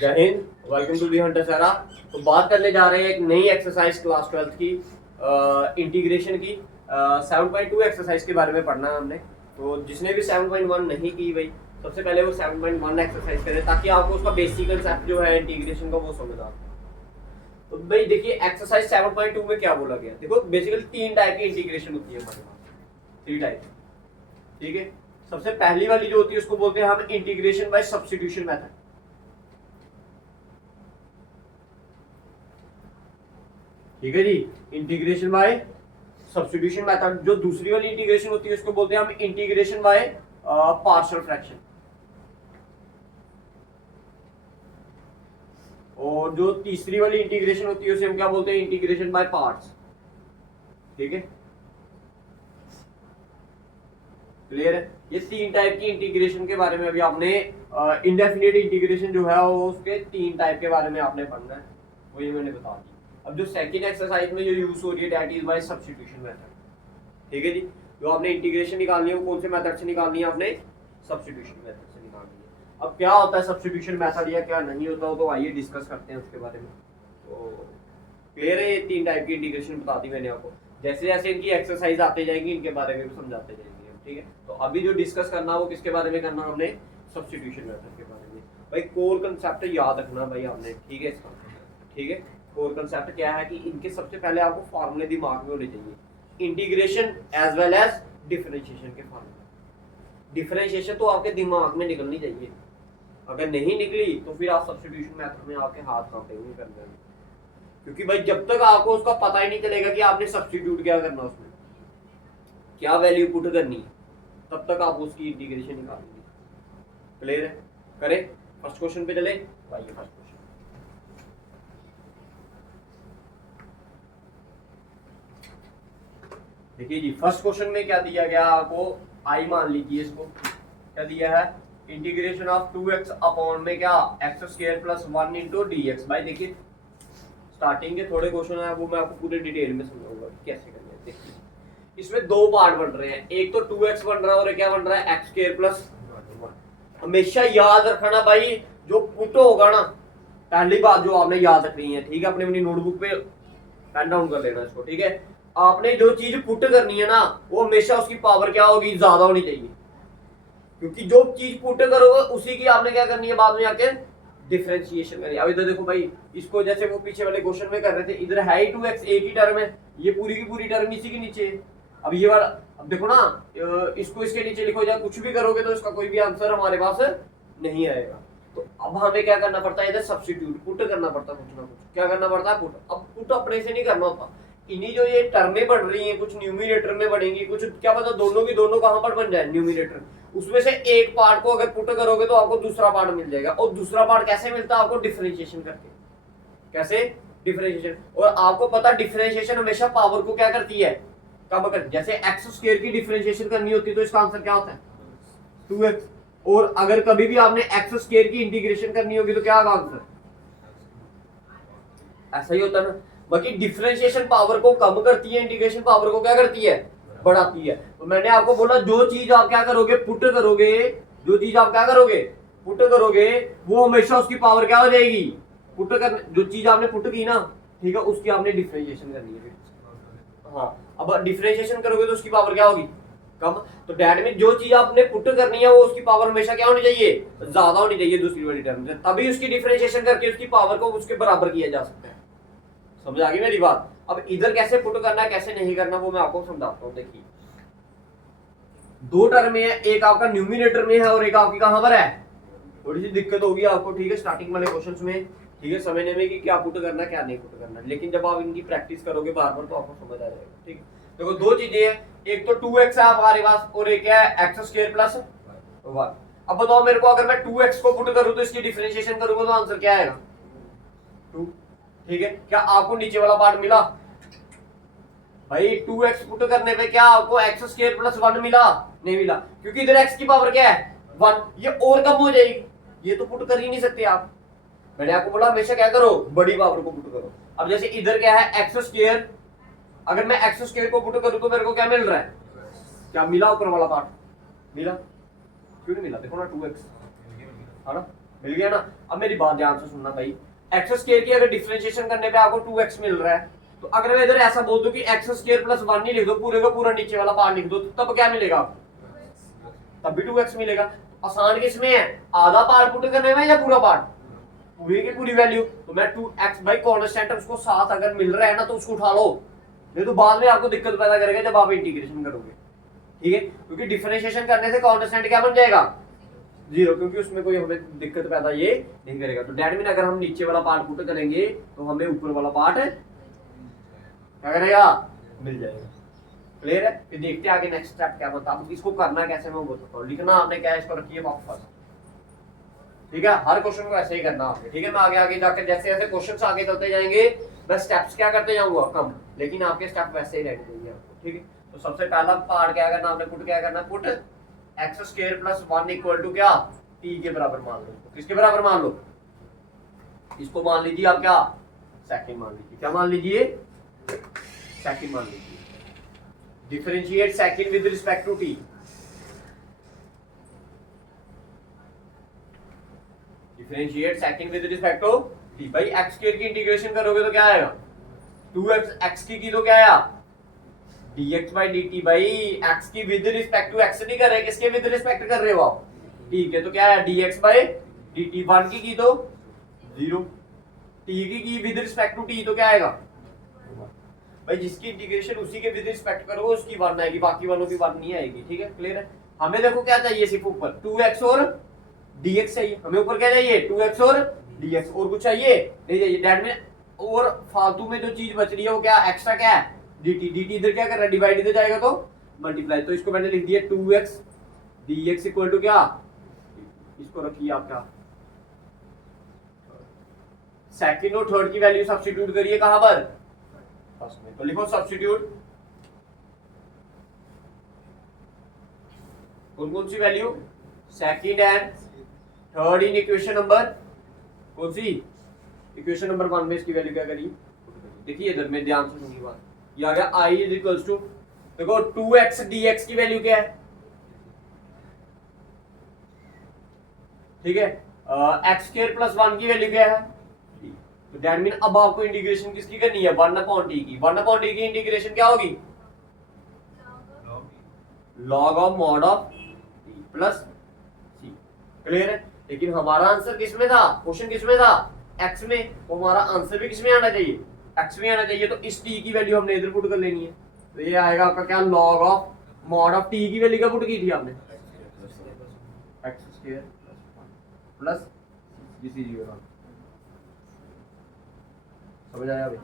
जय Hind, welcome to the hunter Sara. तो बात करने जा रहे हैं एक नई एक्सरसाइज क्लास 12th की इंटीग्रेशन की 7.2 एक्सरसाइज के बारे में पढ़ना है हमने। तो जिसने भी 7.1 नहीं की भाई, सबसे पहले वो 7.1 एक्सरसाइज करें ताकि आपको उसका बेसिक कंसेप्ट जो है इंटीग्रेशन का वो समझ आ। तो भाई देखिए एक्सरसाइज 7.2 में क्या बोला गया। देखो बेसिकली 3 टाइप की इंटीग्रेशन होती है हमारे पास, 3 टाइप। ठीक है, सबसे पहली वाली जो होती है उसको बोलते हैं हम इंटीग्रेशन बाय सब्स्टिट्यूशन मेथड। ठीक है जी, इंटीग्रेशन बाय सब्स्टिट्यूशन मेथड। जो दूसरी वाली इंटीग्रेशन होती है उसको बोलते हैं हम इंटीग्रेशन बाय पार्शियल फ्रैक्शन। और जो तीसरी वाली इंटीग्रेशन होती है उसे हम क्या बोलते हैं, इंटीग्रेशन बाय पार्ट्स। ठीक है, क्लियर है। ये 3 टाइप की इंटीग्रेशन के बारे में अभी आपने इंडेफिनिट इंटीग्रेशन जो है वो उसके 3 टाइप के बारे में आपने पढ़ना है, वो ये मैंने बता दी। अब जो सेकंड एक्सरसाइज में जो यूज हो रही है that is by substitution method. ठीक है जी, जो आपने इंटीग्रेशन निकालनी है वो कौन से मेथड से निकालनी है, आपने सब्स्टिट्यूशन मेथड से निकालनी है। अब क्या होता है सब्स्टिट्यूशन मेथड या क्या नहीं होता हो, तो आइए डिस्कस करते हैं उसके बारे में। तो क्लियर है, ये 3 टाइप की इंटीग्रेशन बता दी मैंने आपको। जैसे जैसे इनकी एक्सरसाइज आते जाएंगी इनके बारे में भी समझाते जाएंगे। ठीक है, तो अभी जो डिस्कस करना है वो किसके बारे में करना, हमने सब्स्टिट्यूशन मेथड के बारे में। भाई कोर कंसेप्ट याद रखना भाई आपने। ठीक है इसका, ठीक है, कोर कंसेप्ट क्या है कि इनके सबसे पहले आपको फार्मूले दिमाग में होने चाहिए, integration as well as differentiation के फार्मूले। डिफरेंशिएशन तो आपके दिमाग में निकलनी चाहिए, अगर नहीं निकली तो फिर आप सब्स्टिट्यूशन मेथड में आपके हाथ कांपेंगे करने में। क्योंकि भाई जब तक आपको उसका पता ही नहीं चलेगा कि आपने सब्स्टिट्यूट क्या करना, उसमें क्या वैल्यू पुट करनी है, तब तक आप उसकी इंटीग्रेशन निकालेंगे। क्लियर है, करें फर्स्ट क्वेश्चन पे चले। आइए फर्स्ट क्वेश्चन देखिए जी। फर्स्ट क्वेश्चन में क्या दिया गया आपको, आई मान लीजिए इसको, क्या दिया है, इंटीग्रेशन ऑफ 2x अपॉन में क्या x square plus 1 into D x. भाई देखिए स्टार्टिंग के थोड़े क्वेश्चन है वो मैं आपको पूरे डिटेल में समझाऊंगा कैसे करना है। देखिए इसमें 2 पार्ट बन रहे हैं, एक तो 2x बन रहा है और क्या बन रहा है एक्स स्क्वायर प्लस 1। हमेशा याद रखना भाई, जो पुट होगा ना, पहली बात जो आपने याद रखनी है, ठीक है, अपनी अपनी नोटबुक पे पेन डाउन कर लेना इसको। ठीक है, आपने जो चीज पुट करनी है ना वो हमेशा उसकी पावर क्या होगी, ज्यादा होनी चाहिए। क्योंकि जो चीज पुट करोगे उसी की आपने क्या करनी है बाद में आके डिफरेंशिएशन करनी है। अब इधर देखो भाई, इसको जैसे वो पीछे वाले क्वेश्चन में कर रहे थे, इधर है ही 2x, एक ही टर्म है, ये पूरी की पूरी टर्म इसी के नीचे है। अब ये वाला, अब देखो ना, इसको इसके नीचे लिखो या कुछ भी करोगे तो इसका कोई भी आंसर हमारे पास नहीं आएगा। तो अब हमें क्या करना पड़ता है, इधर सब्स्टिट्यूट पुट करना पड़ता है, कुछ ना कुछ क्या करना पड़ता है, पुट। अब पुट अपने से नहीं करना होता, इन्हीं जो ये टर्में बढ़ रही हैं, कुछ न्यूमिनेटर में बढ़ेंगी, कुछ क्या पता दोनों की दोनों कहां पर बन जाए न्यूमिनेटर, उसमें से एक पार्ट को अगर पुट करोगे तो आपको दूसरा पार्ट मिल जाएगा। और दूसरा पार्ट कैसे मिलता है आपको, डिफरेंशिएशन करके। कैसे, डिफरेंशिएशन। और आपको पता डिफरेंशिएशन हमेशा पावर को क्या करती है, कम कर। जैसे एक्स स्क्वायर की डिफरेंशिएशन करनी होती है तो इसका आंसर क्या होता है 2x। और अगर कभी भी आपने एक्स स्क्वायर की इंटीग्रेशन करनी होगी तो क्या होगा आंसर, ऐसा ही होता है ना। बाकी डिफरेंशिएशन पावर को कम करती है, इंटीग्रेशन पावर को क्या करती है, बढ़ाती है। तो मैंने आपको बोला जो चीज आप क्या करोगे, पुट करोगे, जो चीज आप क्या करोगे, पुट करोगे, वो हमेशा उसकी पावर क्या हो जाएगी, पुट कर, जो चीज आपने पुट की ना, ठीक है, उसकी आपने डिफरेंशिएशन करनी है। हाँ, अब डिफरेंशिएशन करोगे तो उसकी पावर क्या होगी, कम। तो डैट में जो चीज आपने पुट करनी है वो उसकी पावर हमेशा क्या होनी चाहिए, ज्यादा होनी चाहिए दूसरी वाली टर्म से, तभी उसकी डिफरेंशिएशन करके उसकी पावर को उसके बराबर किया जा सकता है। समझ आ गई मेरी बात। अब इधर कैसे पुट करना है कैसे नहीं करना वो मैं आपको समझाता हूँ। देखिए 2 टर्म है, एक आपका न्यूमिनेटर में है और एक आपकी कहां पर है, थोड़ी सी दिक्कत होगी आपको, ठीक है, स्टार्टिंग वाले क्वेश्चंस में, ठीक है, समझने में कि क्या पुट करना क्या नहीं पुट करना। लेकिन जब आप इनकी प्रैक्टिस करोगे बार बार तो आपको समझ आ जाएगा। ठीक है, देखो 2 चीजें हैं, एक तो 2x है हमारे पास और एक है एक्स स्क्वायर प्लस 1। अब बताओ मेरे को, अगर मैं 2x को पुट करूं तो इसकी डिफरेंशिएशन करूंगा तो आंसर क्या आएगा 2। ठीक है, क्या आपको नीचे वाला पार्ट मिला भाई, 2x पुट करने पे क्या आपको एक्स स्क्वायर प्लस 1 मिला, नहीं मिला, क्योंकि इधर x की पावर क्या है 1, ये और कम हो जाएगी, ये तो पुट कर ही नहीं सकते आप। मैंने आपको बोला हमेशा क्या करो, बड़ी पावर को पुट करो। अब जैसे इधर क्या है एक्स स्क्वायर, अगर मैं एक्स स्क्वायर को पुट करूं तो मेरे को क्या मिल रहा है, क्या मिला ऊपर वाला पार्ट, मिला, क्यों नहीं मिला, देखो ना 2x है ना, मिल गया ना। अब मेरी बात ध्यान से सुनना भाई, एक्स स्क्वायर की अगर डिफरेंशिएशन करने पे आपको 2x मिल रहा है, तो अगर मैं इधर ऐसा बोल दूं कि एक्स स्क्वायर प्लस 1 ही लिख दो, पूरे का पूरा नीचे वाला पार्ट लिख दो, तो तब क्या मिलेगा आपको? तब भी 2x मिलेगा। आसान किसमें है, आधा पार्ट पुट करने में या पूरा पार्ट? पूरी की पूरी वैल्यू। तो मैं 2x बाई कांस्टेंट उसको साथ अगर मिल रहा है ना तो उसको उठा लो, नहीं तो बाद में आपको दिक्कत पैदा करेगा जब आप इंटीग्रेशन करोगे। ठीक है, क्योंकि डिफरेंशिएशन करने से कांस्टेंट क्या बन जाएगा? 0, क्योंकि उसमें कोई हमें दिक्कत पैदा ये नहीं करेगा। तो दैट मीन अगर हम नीचे वाला पार्ट पुट करेंगे तो हमें ऊपर वाला पार्ट क्या करेगा? मिल जाएगा। क्लियर है? फिर देखते हैं आगे नेक्स्ट स्टेप क्या बता, अब इसको करना कैसे मैं बताता हूँ। लिखना आपने क्या इसको रखी है वापस, ठीक है, हर क्वेश्चन को ऐसे ही करना आपने। ठीक है, मैं आगे आगे जाकर जैसे जैसे क्वेश्चन आगे चलते जाएंगे मैं स्टेप्स क्या करते जाऊंगा कम, लेकिन आपके स्टेप वैसे ही रहने चाहिए आपको। ठीक है, तो सबसे पहला पार्ट क्या करना आपने, पुट क्या करना, put X square plus 1 equal to क्या, टी के बराबर मान लो। किसके बराबर मान लो? इसको मान लीजिए आप क्या, सेकंड मान लीजिए। क्या मान लीजिए? सेकंड मान लीजिए। Differentiate second with respect to T. Differentiate second with respect to T. भाई एक्स स्क्वायर की इंटीग्रेशन करोगे तो क्या आएगा? 2x, एक्स की तो क्या आया? dx by dt। भाई x की विद रिस्पेक्ट टू x नहीं कर रहे, किसके विद रिस्पेक्ट कर रहे हो आप? ठीक है, तो क्या है dx by dt। 1 की तो 0, t की विद रिस्पेक्ट टू t तो क्या आएगा? भाई जिसकी इंटीग्रेशन उसी के विद रिस्पेक्ट करोगे उसकी 1 आएगी, बाकी वालों की 1 नहीं आएगी। ठीक है, क्लियर है? हमें देखो क्या चाहिए, सिर्फ ऊपर 2x और dx चाहिए। हमें ऊपर क्या चाहिए? 2x और dx। और कुछ चाहिए नहीं चाहिए। दैट मीन और फालतू में जो चीज बच रही है वो क्या, एक्स्ट्रा क्या है, dt। dt इधर क्या कर रहा है, डिवाइड इधर जाएगा तो मल्टीप्लाई। तो इसको मैंने लिख दिया 2x dx इक्वल टू क्या, इसको रखिए आप क्या, सेकंड और थर्ड की वैल्यू सब्स्टिट्यूट करिए कहां पर, फर्स्ट में। तो लिखो सब्स्टिट्यूट कौन कौन सी value, second and third in equation number कौन सी, इक्वेशन नंबर 1 में इसकी वैल्यू क्या करिए। देखिए इधर में ध्यान से सुनिए बात, ये आ गया i इज इक्वल्स टू, देखो 2x dx की वैल्यू क्या है, ठीक है, एक्स स्क्वायर प्लस 1 की वैल्यू क्या है। तो दैट मीन अब आपको इंटीग्रेशन किसकी करनी है, 1/t की। 1/t की इंटीग्रेशन क्या होगी, log of mod of t plus c। Clear है? लेकिन हमारा आंसर किसमें था, क्वेश्चन किसमें था, x में, तो हमारा आंसर भी किसमें आना चाहिए, x में आना चाहिए। तो इस t की वैल्यू हमने इधर पुट कर लेनी है। तो ये आएगा आपका क्या, log of mod of t की वैल्यू क्या पुट की थी आपने, x स्क्वायर प्लस, समझ आया भाई?